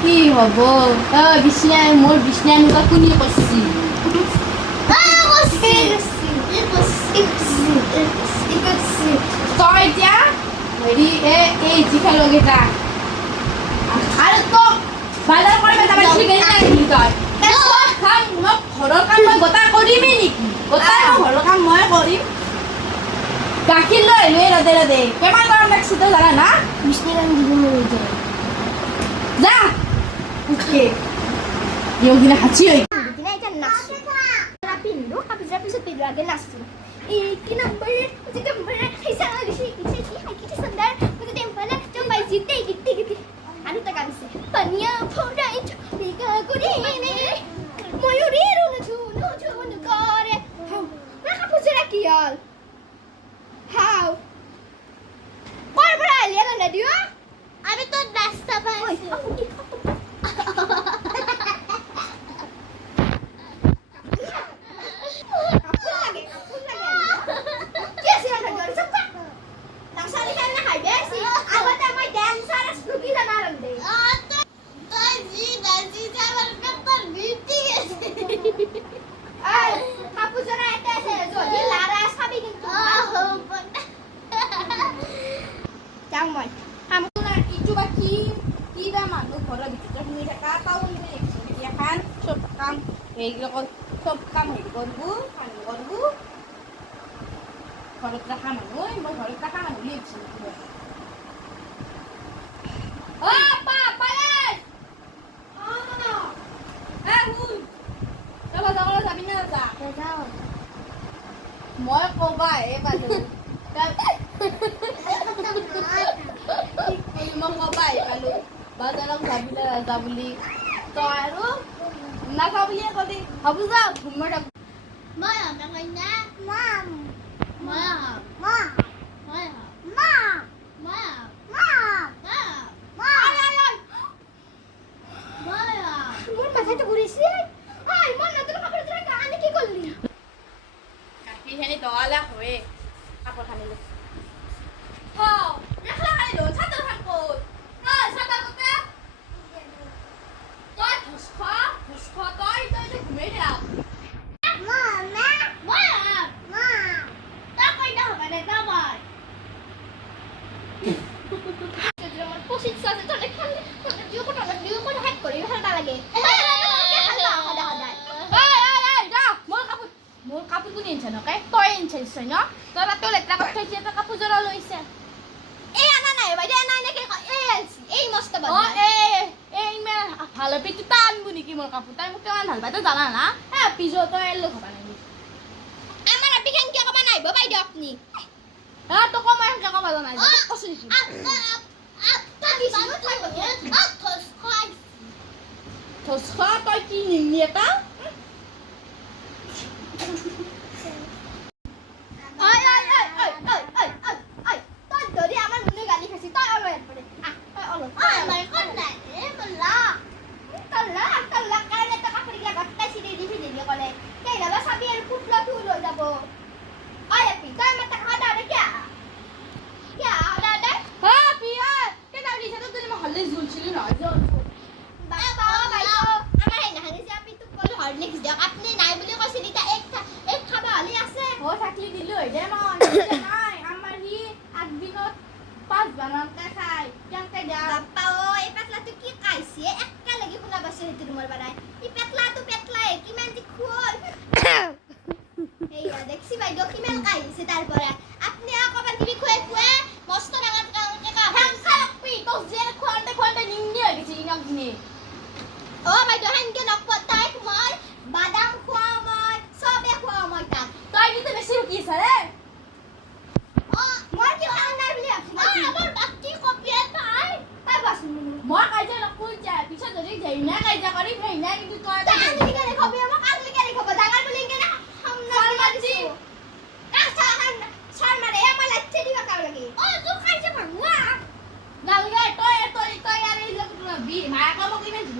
কি হব বিছনা মোৰ বিছনা এনেকুৱা কোনে কৰিছি তই এতিয়া হেৰি এই জিখালগেটা আৰু তো বাজাৰ কৰিব যাব ঠিক নাই তই সব কাম মোক ঘৰৰ কাম মই গোটা কৰিমেই নেকি গোটা ঘৰৰ কাম মই কৰিম গাখীৰ লৈ ৰদে ৰদে কিমান গৰম লাগছে তই জানা না বিছনা গান দিব মন যায় যা উঠকে ইয়োগিনা হাঁচি হৈ দিনা এটা নাচো পিন্ধো কাপোৰ পিছত পিন্ধো আগে নাচো एक नंबर मुझे नंबर ऐसा किती सुंदर मुझे टेम्पल जो बाई जीते किती आणि तर गाणं पनिया फोडायच मी का गुरीने मयुरी रुन करे हाव मला पुजरा कियाल हाव कोण बराली ना दियो आम्ही तो नाश्ता पाहिजे সব কাম হেৰি কৰবো পানী কৰবো ঘৰত ৰাখা মানুহ মই ঘৰত ৰাখা মানুহ লিখিছো অ পা পালে অ হুন তই বাজাৰলৈ যাবি না যাও মই কবা বাজু মই কবা পালো বাজাৰত যাবি না যা বুলি তই আৰু নাখা বুলিয়ে কলি ভাবো যা ঘুমাই থাক মই আমৰা কই না মম মম মম মোৰ মাথাটো ঘুৰিছে আই মই নতুন কাপোৰ তোৰা কানে কি কৰলি কাকিখানি দগালা হয়ে কাপোৰ খানিলে ও রাখলা খাইলো ছাতা খান কই ছাতা কতে তই ধুসখা তই ঘুমাই থাক মোৰ কাপোৰ কোনে ইনছে নকে তই ইনছে ন তই তাতে লেতেৰা কৰি থৈছে তই কাপোৰ জৰা লৈছে এই আনা নাই বাইদেউ আনা নাই এই আনছি এই মস্ত অ এই ইমান ভাল পেটি টানবো নেকি মোৰ কাপোৰ তাই মোক কিমান ভাল পায় তই জানা না পিজো তই এলো খাবা নাই আমার আপনি কেন কি কবা নাই বাইদেউ আপনি তো কম এনকে কবা নাই কছ নেকি ধুসখা তই কি নিমনি এটা আপনি নাই বুলি কৈছিল এটা এক খাবা হলি আছে ও থাকলি দিলো হৈ দে মন নাই আমাৰ হি একদিনত 5 বানাতে খাই কেনকে দিয়া বাপ্পা ও এই পেটলাটো কি খাইছে এক্কা লাগি শুনা পাইছে হেতু ৰুমৰ বানাই ই পেটলাই কিমান দি খোল এইয়া দেখছি বাইদেউ কিমান খাইছে তাৰ পৰা আপনি আকবাৰ কিবি খুৱে মস্ত ডাঙৰ কাকে কা খাপি তো যে খোৱাতে নিমনি হৈ গৈছে ইনাক দিনে ও বাইদেউ হেনকে নপতাই মই বাদাম খোৱা মই সবে খোৱা মই তাক তই কিন্তু বেছি কি আছে ও মই কি খাও নাই বুলি আমার বাকি কপিয়া তাই বাস মই কাজে নকই যায় পিছত যদি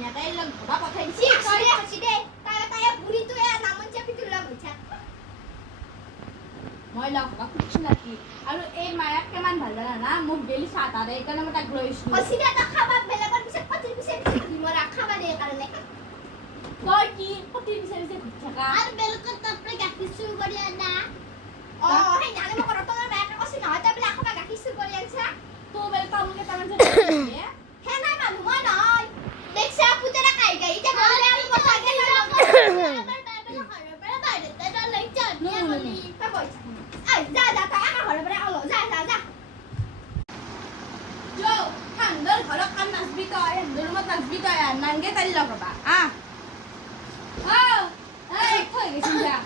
মায়াকে লগ ধৰা পঠাই দিছি তাই বুঢ়ীটোৱে নামন চাপিটোৰ লগ হৈছে মই লগ ধৰা খুজিছো নাকি আৰু এই মায়াক কিমান ভাল জানা না মোক ডেইলি চাহ তাহ দিয়ে সেইকাৰণে মই তাক লৈ আহিছো অচিনা এটা খাবা বেলেগৰ পিছত পাতিৰ পিছত মোৰ খাবা দিয়ে কাৰণে তই কি পতি বিচাৰি ঘুৰি থাকা আৰু বেলেগৰ তাপৰে গাখীৰ চুৰ কৰি আনা সেই জানে মই ৰতনৰ মায়াকে কৈছি নহয় তই বোলে খাবা গাখীৰ চুৰ কৰি আনছা তো বেল তামুকে তামান যে হে নাই মানুহ মই নহয় দেখছা পুতেৰা কাই গাই এতিয়া বলে আৰু কথা কে আমাৰ বাইবেল ঘৰৰ পৰা বাইরে তই লৈ যা নিয়া বলি তই কইছ আই যা যা তই আমাৰ ঘৰৰ পৰা আলো যা যা যা যো হান্দৰ ঘৰত কাম নাচবি তই হান্দৰ ৰুমত নাচবি তই নাংগে তালি লগ ৰবা এই থৈ গৈছি যা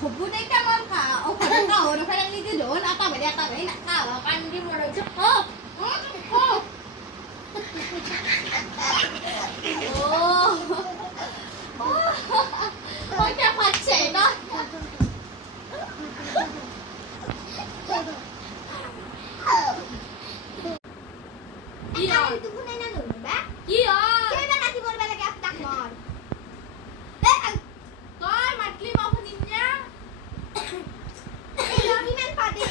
হবু দে কেমন খা ও ঘরে কাহর ফেলে নিতে ধন আটা ভরে না খাওয়া কান্দি মরছে ওইটা পাচ্ছে না কি আর তুই কোনে না নুবা কি কে বা নাকি বলবে লাগে আপনা মর তোর মাটলি বাবু নিন্যা এই লবিমান পাদে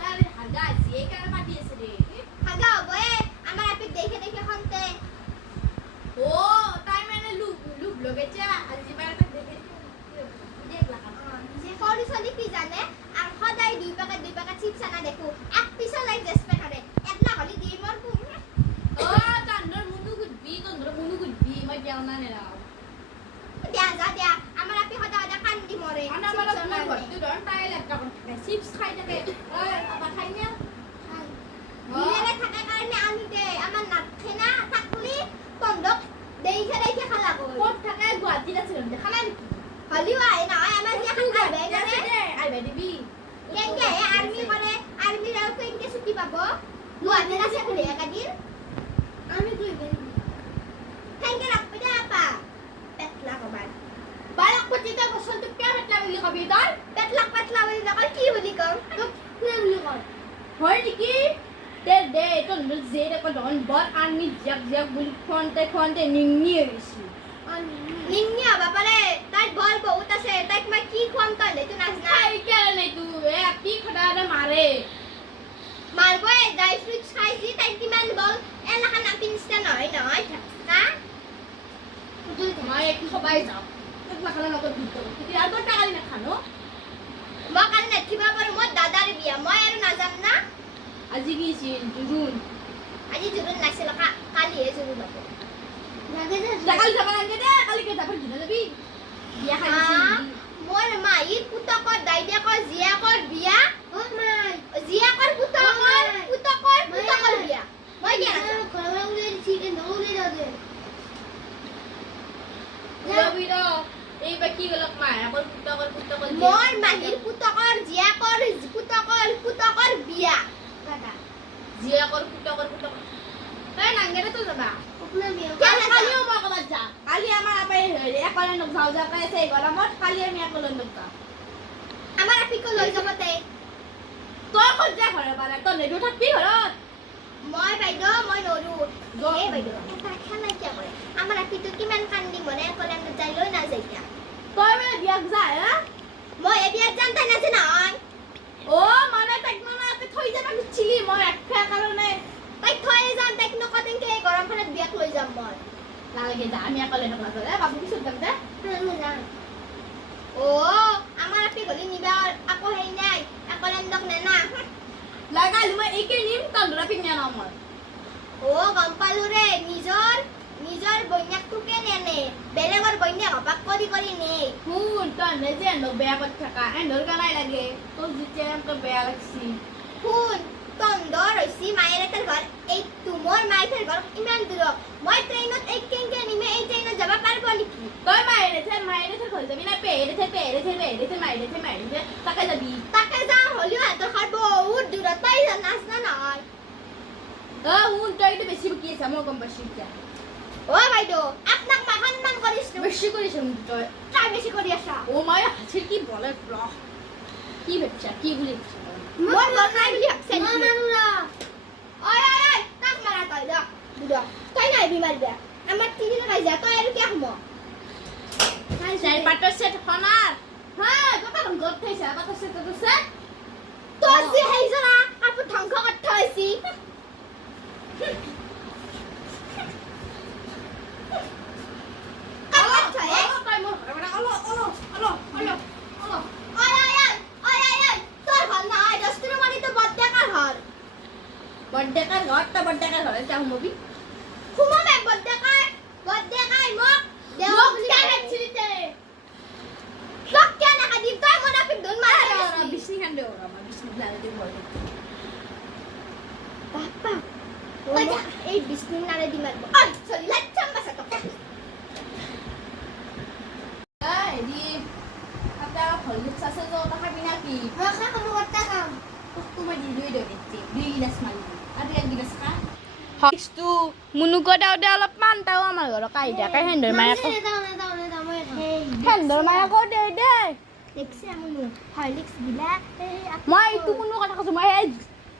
তার হাগা আছে এই কারণে পাঠিয়েছে রে হাগা বয়ে আমার আপনি দেখে দেখে হন্তে ও তাই মানে লুক লগেছে আজ জীবনে তো দেখে দেখলা যে সরি সরি কি জানে আর সদাই দুই প্যাকেট চিপস আনা দেখো এক পিসও লাইক জেসপে করে একলা হলি দি মর কু ও তান্ডর মুনু গুডবি মই দেও না নে রাও দিয়া যা দিয়া আমার আপনি সদা কান্দি মরে আনা মালা তুমি ভর্তি ধর তাই লাগা করে চিপস খাই থাকে ওই আপা খাই না দিলে থাকা কারণে আমি দে আমার নাথে না থাকলি তন্দক দেখে দেখে খালা কই কোট থাকে গুয়াহাটি আছে খালা হলিও আই না আমার যে খাবে জানে আইবে দিবি কেঙ্গে আর্মি করে আর্মি রাও কেঙ্গে ছুটি পাবো গুয়াহাটি আছে বলে একাদিন আমি কইবে কেঙ্গে রাখবে না আপা পেটলা কবার বালক পতিতা বসন্ত পেয়া পেটলা বলি কবি তই পেটলা বলি নকল কি বলি কম তো কি বলি কম হয় নেকি দে তো যে দেখো ধন বৰ আৰ্মি জিয়াক বুলি খোৱান্তে নিঙি হৈছি নিন্নিয়া বাবাৰে তাই বল বহুত আছে তাই মই কি খুৱাম তই লেতো নাজ না খাই কেলে নাই তু কি খদাৰে মাৰে মারবো ড্রাই ফ্রুটস খাইছি তাই কিমান বল এলাকা না পিনস্তা নহয় নহয় না মই একটু সবাই যাও একলা খালা লগত দিতে তেতিয়া আৰু টাকা দি নাখানো মই কালি নেথিবা পাৰো মই দাদাৰ বিয়া মই আৰু নাযাম না আজি কি আছিল জুন আজি জুৰুন নাছিল কালিহে জুৰুন হ'ব কালি যাব লাগে দে কালিকে যাব দিনা যাবি বিয়া খাই দিছি মোৰ মাইৰ পুতকৰ দাইদেকৰ জীয়াকৰ বিয়া জীয়াকৰ পুতকৰ বিয়া মই কি যাবি ৰ এই বাকি গলক মাই অকল পুতকৰ মোৰ মাহিৰ পুতকৰ জীয়াকৰ পুতকৰ বিয়া জিয়াকৰ পুতকৰ এই নাংগেৰে তো যাবা কালিও মই ক'বাত যা কালি আমাৰ আপাই একলে নক যাও যা কৈ আছে গৰমত কালি আমি একলে নক যা আমাৰ আপিকো লৈ যাব তাই তই ক'ত যা ঘৰৰ পৰা তই নেদু থাকবি ঘৰত মই বাইদেউ মই নৰো এই বাইদেউ এটা খেলা কিয় কৰে আমাৰ আপিটো কিমান কান্দি মনে কলে যাই লৈ নাযায় এতিয়া তই মানে বিয়াক যা মই এই বিয়াত যাম তাই নাজানো নহয় অ মানে তাইক মানে আপে থৈ যাবা গুছিলি মই একফা কাৰণে তাইক থৈ যাম তাইক নকতেনকে এই গৰমখনত বিয়াক লৈ যাম মই নালাগে যা আমি একলে নক যা বাবু পিছত যাম দে ও আমাৰ আপি গলি নিবা আকৌ হেই নাই একলেন্দক নে না লাগালি মই একে নিম তন্দৰা পিন্যা না মই ও গম পালো ৰে নিজৰ বন্যাকটোকে নেনে বেলেগৰ বন্যাক অপাক কৰি নে শুন তই নিজে এন্দক বেয়া কৰি থাকা এন্দৰ কানাই লাগে তোৰ যেতিয়া এমকে বেয়া লাগছি শুন তন্দৰ হৈছি মায়েৰ এটাৰ ঘৰ এই তোমাৰ মায়েৰ ঘৰ ইমান দূৰ মই ট্ৰেইনত এক কেংকে নিমে এই ট্ৰেইনত যাব পাৰিব নেকি তই মায়েৰে ঘৰ যাবি না পেৰে মায়েৰে তাকে যাবি তাকে যাওঁ হলিও হাতৰ ঘৰ বহুত দূৰত তাই নাচ না নহয় শুন তই এইটো বেছি বকি আছা মই গম পাইছো এতিয়া ও বাইদেউ আপোনাক মই সন্মান কৰিছো বেছি কৰিছ তই তাই বেছি কৰি আছা ও মই হাসির কি বলে ব্লক কি ভাবছা কি বলি মই বল নাই বুলি ভাবছে মই মানুহ ঐ তাক মাৰা তই ৰ বুদ তই নাই বিমাৰিবা আমাৰ তিনিটা কাজিয়া তই আৰু কিয় হম চাই পাটৰ সেট হনাৰ হা কথা গত থাইছা পাটৰ সেট আছে তই যে হেইজনা আপু ধ্বংস কৰি থৈছি বড়ডেকাৰ ঘৰ তা বড়ডেকাৰ ঘৰ এটা হমবি বিষ্ণু খান দেও আমাৰ বিষ্ণু লালে দেও ঘৰ এই বিষ্ণু নালে দি মারবো চলি লাচ্ছাম বাসা তো এই দি আপনা হলিক্স আছে তো তা খাবি নাকি রাখা কোনো কথা কাম তোমার দি দুই দিতে দুই গিলাস মারি আর এক গিলাস খা হলিক্স তু মুনুক দাওদে অলপমান তাও আমাৰ ঘৰ কাইদাকে হেন্দৰ মায়া কো হেন্দৰ মায়া কো দে দে দেখছি আমুনু হলিক্স দিলা মই ইটো কোনো কথা কৈছো মই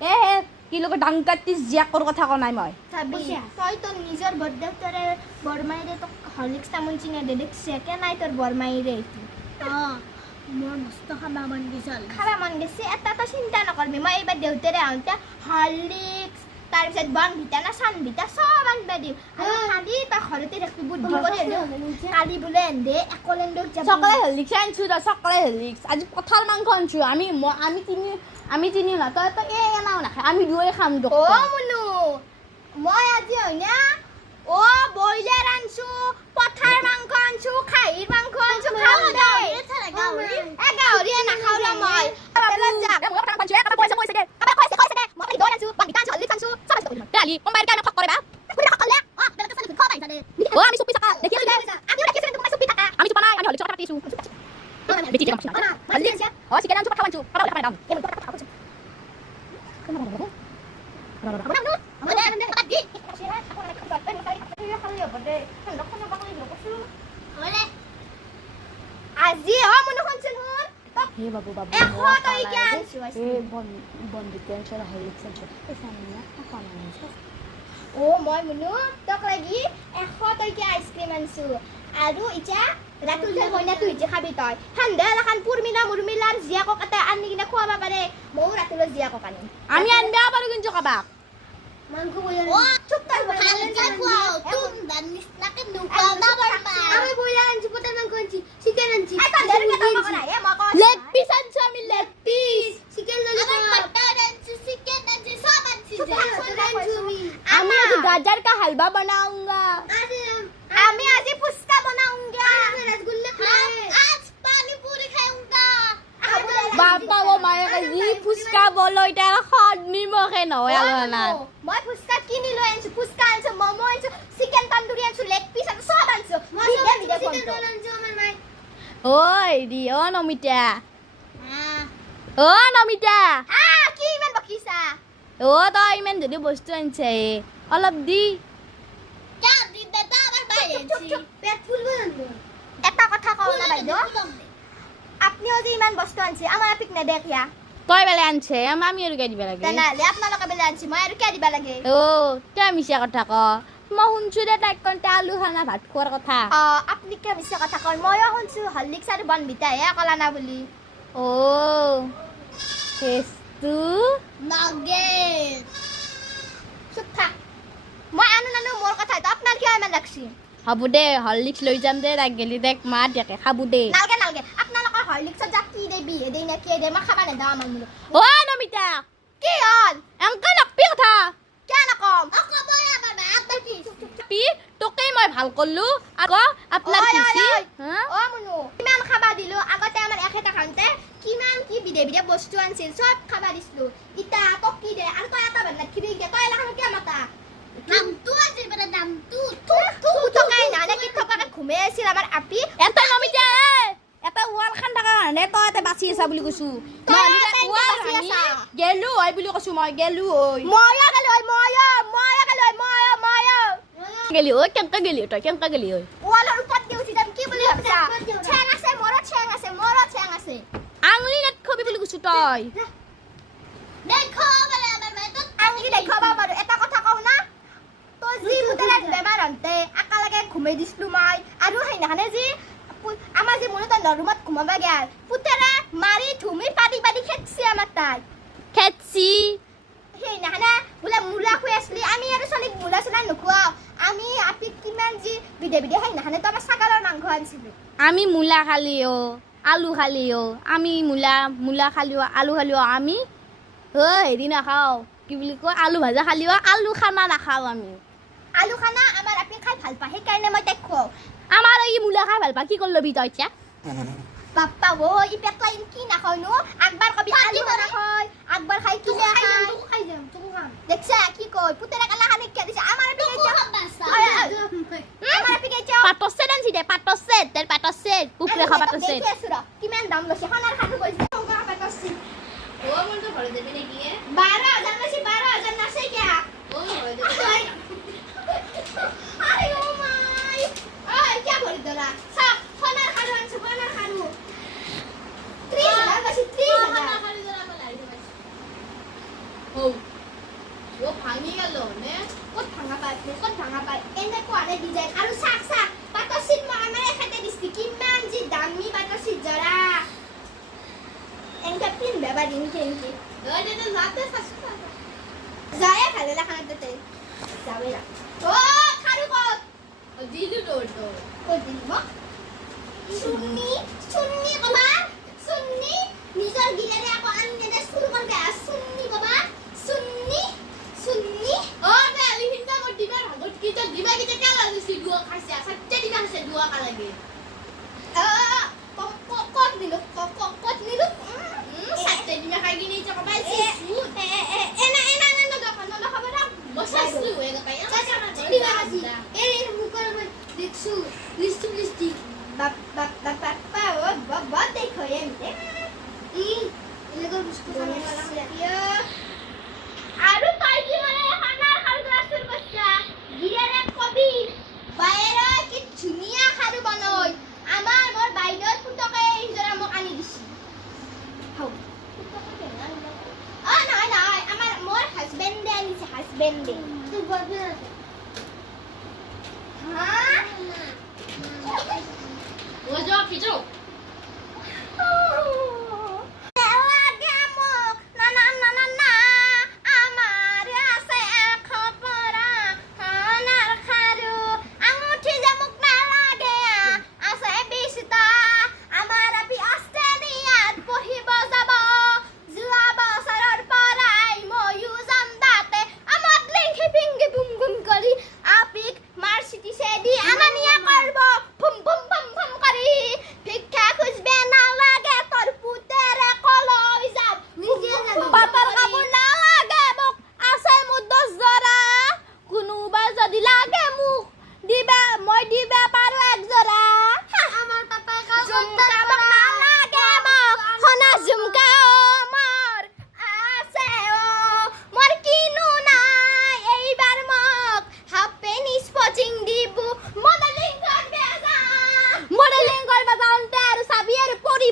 হে কি লোক ডাংকাতি জিয়াকৰ কথা ক নাই মই চাবি তই তো নিজৰ বড়দেউ তৰে বৰমাইৰে তো হলিক্স তামুন চিঙে দে দেখছি কে নাই তোৰ বৰমাইৰে এইটো মোৰ মস্ত খাবা মন গিছল খাবা মন গেছে এটা তো চিন্তা নকৰবি মই এইবাৰ দেউতাৰে আনতে হলিক্স তাৰপিছত বন ভিটা না চান ভিটা সব আনবা দিম আৰু কালি তা ঘৰতে ৰাখি বুদ্ধি কৰি কালি বোলে এন্দে একলেণ্ডত যাব সকলে হলিক্স আনছো ৰ সকলে হলিক্স আজি কঁঠাল মাংস আনছো আমি তিনি না তই তো এ নাও নাখায় আমি দুয়ে খাম দক ও মুনু মই আজি হইনা ও বইলাৰ আনছো পথাৰ মাংস আনছো খাহীৰ মাংস আনছো খাও দে এ গাহৰি নাখাও ৰ মই তেলত যা মই কথা পাঁচু এটা পয়সা দে মই দৈ আনছো বাকিটা আনছো হলিক্স আনছো সব আনছো কালি কোনবাই কাম ফক কৰে বা পুৰা খালে বেলেগ আছে খোৱা পাইছা দে ও আমি সুপি সাকা দেখি আমি দেখিছো তুমি সুপি থাকা আমি চুপা নাই আমি হলিক্স কথা পাতিছো বেটি কাম হলিক্স ও চিকেন আনছো খাওয়ানছো খাওয়া খাওয়া দাম আজি মনে শুনছিল হে বাবু বাবু তই কি আনছো এ বন্ধু টেনশন হলিক্স আনছো পয়সা না খাওয়া না ও মই মুনু তোক লাগি 100 টকা আইসক্রিম আনছো আৰু ইটা ৰাতুল যে হইনা তুই যে খাবি তই হান্দা লাখান পুৰমিলা মুৰমিলাৰ জিয়াক কাটা আনি কিনা খোৱাবা পাৰে মও ৰাতুলৰ জিয়াক কানি আমি আনবা পাৰো কিন্তু কাবাক মাংস বইলাৰ ও চুপ তই ভাল যা খোৱাও তুম দানিস নাকে নুকা না বারবা আমি বইলার আনছি পটা মাংস আনছি চিকেন আনছি আই তা দেরি কে তামা না এ মক লেগ পিস আনছো আমি leg piece chicken lollipop mutton আনছি চিকেন আনছি সব আনছি আমি আজ গাজর का हलवा बनाऊंगा আমি আজি ফুচকা बनाऊंगा रसगुल्ले खाए आज पानी पूरी खाऊंगा बापा वो माया का जी फुसका बोलो इटा खड निमखे नहोय आलना মই ফুচকা কিনি লৈ আনছো ফুচকা আনছো মোমো আনছো চিকেন তন্দুরি আনছো লেগ পিস আনছো সব আনছো চিকেন রোল আনছো আমার মাই ওই দি ও নমিতা ও নমিতা কি ইমান বকিছা ও তই ইমান যদি বস্তু আনছে অলপ দি কে দিন দাদা আমার ভাই আনছি পেট ফুলবো এটা কথা কও না বাইদেউ আপনিও যে ইমান বস্তু আনছে আমার আপিক না দেখিয়া তই বেলে আনছে আমি আৰু কে দিবা লাগে তেনেহলে আপোনালোকে বেলে আনছি মই আৰু কে দিবা লাগে ও তই মিছা কথা ক মই শুনছো দে তাইক কন্তে আলু খানা ভাত খোৱাৰ কথা আপনি কে মিছা কথা কয় ময়ো শুনছো হলিক্স আৰু বনবিতা হে কলা না বুলি ও তেস্তু নাগেট চুপ থাক মই আনো নানো মোৰ কথা তো আপনার কি ইমান লাগছি হ'ব দে হলিক্স লৈ যাম দে তাক গেলি তাইক মা দেখে খাবো দে নালগে নালগে আপোনালোকৰ হলিক্সত যা কি দে বিয়ে দে না কি দে মই খাবা নেদাও আমাৰ মুলো ও নমিতা কি হল এংকা নকবি কথা কিয় নকম কবই আমাৰ মা আপনাৰ কি পি তোকে মই ভাল কৰলু আগো আপনাৰ কিছি ও মুনু কিমান খাবা দিলো আগতে আমাৰ একেটা খানতে কিমান কি বিদে বিদে বস্তু আনছিল সব খাবা দিছলো ইতা তো কি দে আৰু তই এটা বান খিবি গে তই লাখান কি মাতা নামটো আছে বড় নামটো তু টকাই না নে কি টকা ঘুমে আছিল আমাৰ আপি এটা নমিতা এটা ওয়াল খান থাকা নে তই এতে বাচি আছা বুলি কৈছো মই এটা ওয়াল খানি গেলু হয় বুলি কৈছো মই গেলু হয় ময়া গেল হয় ময়া গেলি ঐ কেনকা গেলি তই কেনকা গেলি ঐ ওয়ালৰ ওপৰত কি উঠি যাম কি বুলি ভাবছা ঠেং আছে মোর ঠেং আছে আঙুলি নেট খবি বুলি কৈছো তই দেখো বলে আমাৰ মাই তো কি দেখাবা বাৰু এটা কথা কওঁ না তো যি পুতেৰে বেমাৰ হন্তে একেলগে ঘুমাই দিছিলো মই আৰু সেইদিনাখনে যি আমাৰ যি মনত ৰুমত ঘুমাবা গেল পুতেৰে মাৰি ধুমি পাতি পাতি খেতছি আমাৰ তাই খেতছি সেইদিনাখনে বোলে মূলা খুৱাই আছিলি আমি আৰু ছোৱালীক মূলা চোলা নোখোৱাওঁ আমি আপিত কিমান যি বিধে বিধে সেইদিনাখনে তো আমাৰ ছাগলৰ মাংস আনিছিলোঁ আমি মূলা খালিও আলু খালিও আমি মূলা খালিও আলু খালিও আমি হেৰি নাখাওঁ কি বুলি কয় আলু ভাজা খালিও আলু খানা নাখাওঁ আমি আলু খানা আমাৰ আপি খাই ভাল পায় সেইকাৰণে মই তাইক খুৱাওঁ আমাৰ এই মূলা খাই ভাল পা কি কৰি ল'বি তই এতিয়া বাপ্পা ও ই পেটলা ইন কি নাখায় নো একবাৰ কবি আলু নাখায় একবাৰ খাই কি খাই যাম তোকো খাম দেখছা কি কয় পুতেৰে কালা খানে কি দিছে আমাৰ আপি কেইটা পাতছে দানছি দে পাতছে তেৰ পাতছে কুকুৰে খা পাতছে কিমান দাম লৈছে সোণাৰ খাটো কৈছে পাতছে ও মনটো ঘৰে যাবি নেকি 12,000 লৈছে 12,000 নাছে কিয়া ও ঘৰে আই ও মাই আই কিয়া ভৰি দলা সব সোণাৰ খাটো আনছে সোণাৰ খাটো 30,000 লৈছে 30,000 ও ভাঙি গেল নে ক'ত ভাঙা পায় এনেকুৱাৰে ডিজাইন আৰু চাক পাটৰ চিট আমাৰ এখেতে দিছে কিমান যি দামী পাটৰ চিট জৰা এনেকে পিন্ধবা বা দিনকে এনেকে যায় ভালে লাখান তাতে যাবে না ও খাৰু ক'ত দিদু দৌৰ ক'ত দিব চুন্নি কবা চুন্নি নিজৰ গিৰেৰে আকৌ আনি নেদে চুৰ কৰবে চুন্নি কবা চুন্নি ও বে লিখিনটা মোৰ দিবাৰ ভাগত কিটা দিবা কিটা কেলা দিছি দুৱা খাইছে সত্যি দিবা আছে দুৱা কা লাগে ক'ত নিলো সত্যি দিবা খাই কিনি চকা পাইছি এনা দোকান খাব না বসাছলু এগা পাই দিবা আজি এই মুকৰ দেখছু লিস্টি বাপ্পা ও বাবা দেখো এমতে এলগৰ বিস্কুট আৰু তাই কি মানে খানাৰ খাৰু ৰাস্তাৰ কচ্চা গিৰেৰে কবি বাইৰা কি ধুনীয়া খাৰু বনয় আমাৰ মোৰ বাইদেউ ফুটকে ইজৰা মোক আনি দিছি হাও নহয় আমাৰ মোৰ হাজবেণ্ডে আনিছে হাজবেণ্ডে তোৰ বয়ফ্ৰেণ্ড হা ও যা পিছো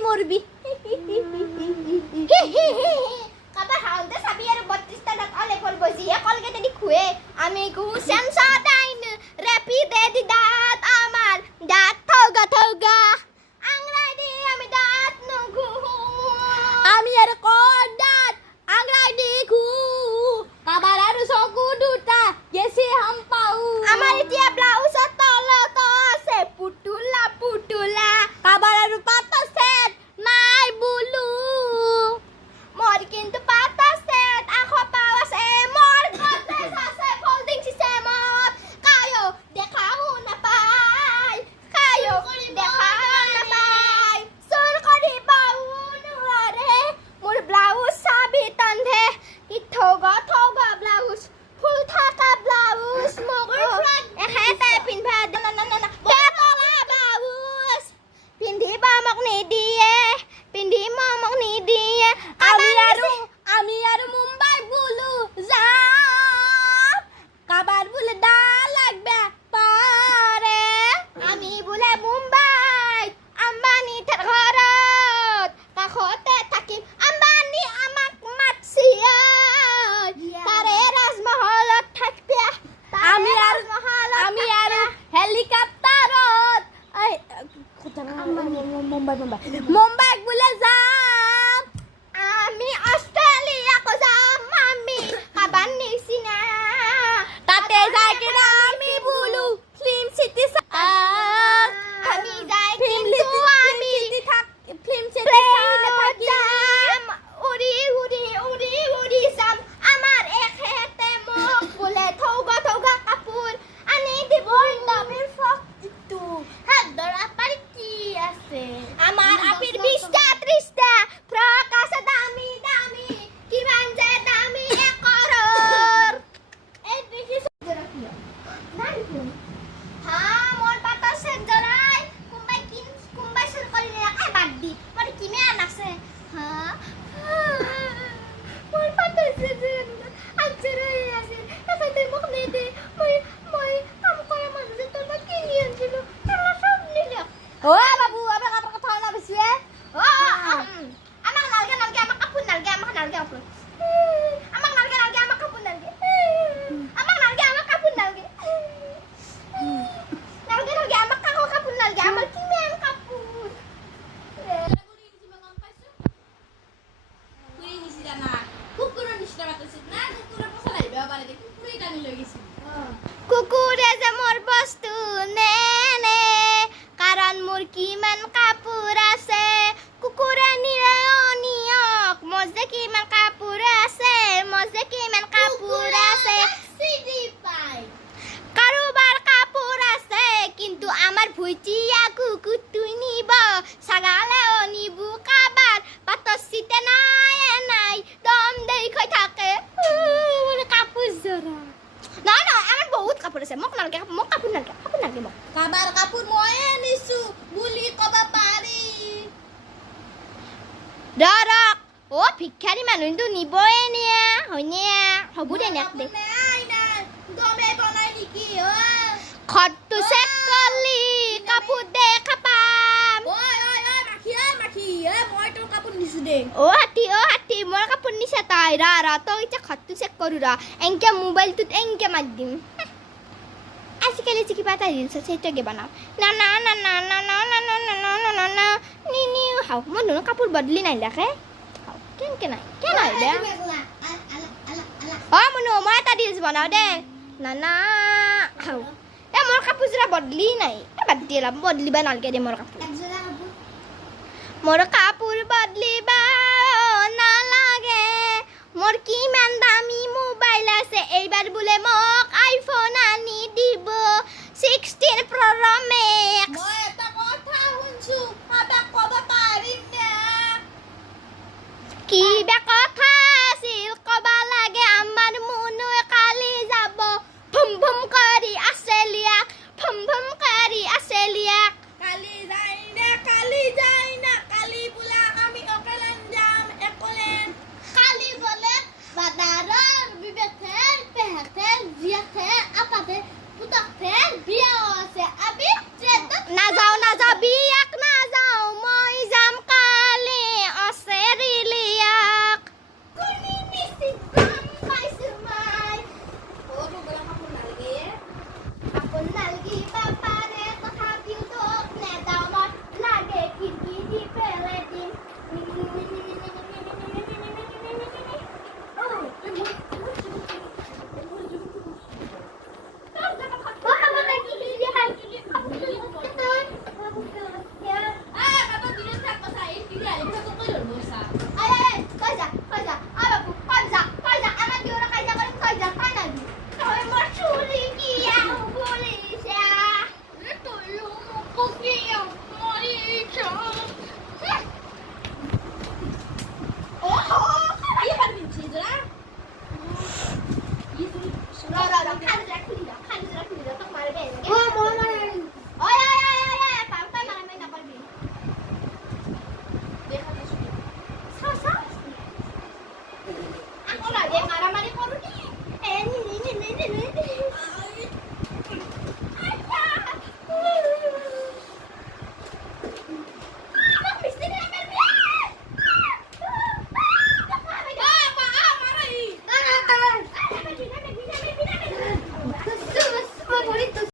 মরবি কাবা হাউদে সাবি আর 32 টাকা অলে পড়ব জিয়া কলগেটে দি খুয়ে আমি কু সেন্সোডাইন রেপি দে দি দাঁত আমার দাঁত থগা আংরাই দি আমি দাঁত নগু আমি আর কোন দাঁত আংরাই দি খু কাবার আর সকু দুটা গেছি হাম পাউ আমার এতিয়া ব্লাউজ তলত আছে পুটুলা কাবার আর পাতা সেট নাই বুলু মোর কিন্তু পাতা সেট আখো পাও আছে মোর গতে আছে ফোল্ডিং সিস্টেম নালগে কাপোৰ আমাক নালগে আমাক কাপোৰ নালগে আমাক নালগে আমাক কাপোৰ নালগে নালগে আমাক কাপোৰ নালগে আমাৰ কিমান কাপোৰ কুকুৰে যে মোৰ বস্তু নেনে কাৰণ মোৰ কিমান কাপোৰ আছে কুকুৰে নিয়ক মোৰ যে কিমান কাপোৰ আছে কাৰোবাৰ কাপোৰ আছে কিন্তু আমাৰ ভুজিয়া কুকুৰটো নিব ছাগালেও নিব কাবাৰ পাতৰ চিতে নাই দম দেখাই থাকে কাপোৰ জৰা নহয় আমাৰ বহুত কাপোৰ আছে মোক নালগে মোক কাপোৰ নালগে মোক কাবাৰ কাপোৰ ময়ে নিছো বুলি কব পাৰি ধৰক ভিক্ষাৰী মানুহটো নিবই নিয়ে হয়নে হ'ব দে নেক দে নাই দমে বনাই নেকি ঘৰটো চেক কৰলি কাপোৰ দেখা পাম ঐ মাখি মই তোৰ কাপোৰ নিছো দে হাতী মোৰ কাপোৰ নিছে তাই ৰা তই এতিয়া ঘৰটো চেক কৰো ৰা এনকে মোবাইলটোত এনকে মাৰি দিম আজিকালি যে কিবা এটা ৰিলছ আছে সেইটোকে বনাওঁ না হাও মই ধৰণৰ কাপোৰ বদলি নাই দেখে কেনকে নাই দে মনো মই এটা ৰিলছ বনাওঁ দে হাও মোৰ কাপোৰযোৰা বদলি নাই বাদ দিয়ে বদলিবা নালগে দে মোৰ কাপোৰ বদলিবা নালাগে মোৰ কিমান দামী মোবাইল আছে এইবাৰ বোলে মোক আইফোন আনি দিব 16 Pro Max মই এটা কথা শুনছো কাবাক কব পাৰিম না কিবা কথা আছিল কবা লাগে আমাৰ মনো কালি যাব ভুম ভুম কৰি আছে লিয়াক কালি যাই না কালি বোলা আমি অকলেন যাম একলেন কালি বলে বাদাৰৰ বিবেকের পেহেকের জিয়াকের আপাতে পুতাকের বিয়া আছে আমি নাযাও বিয়াক নাযাও মই যাম কালি আছে ৰিলিয়াক কোনি মিছি কাম পাইছো মাই কাপোৰ নালগি বাপাৰে তথাপিও তোক নেযাওঁ মই লাগে খিৰিকী দি পেলাই দিম